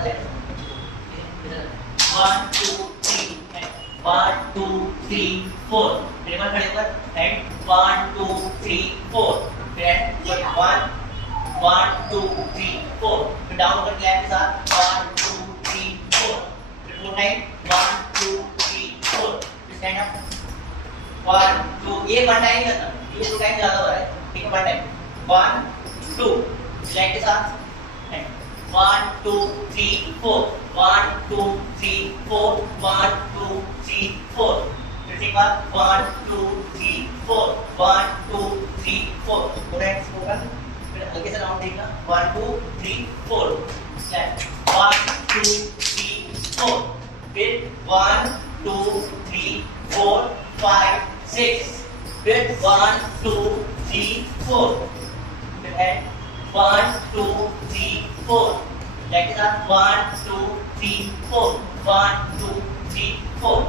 थोड़ा लेट 1 2 3 1 2 3 4 फिर एक बार खड़े होकर एंड 1 2 3 4 फिर 1 1 2 3 4 फिर डाउन होकर क्लैप के साथ 1 2 3 4 फिर 4 टाइम 1 2 3 4 फिर स्टैंड अप 1 2 ये 1 टाइम करना, ये 2 टाइम ज्यादा हो रहा है, ठीक है 1 टाइम 1 2 स्टैंड के साथ 1 2 3 4 1 2 3 4 1 2 3 4 फिर एक बार 1 2 3 4 1 2 3 4 पूरा एक्स होगा। फिर हल्के से राउंड देखना 1 2 3 4 स्लैश 1 2 3 4 फिर 1 2 3 4 5 6 फिर 1 2 3 4 फिर है 1 2 3 4 लेग के साथ 1 2 3 4 1 2 3 4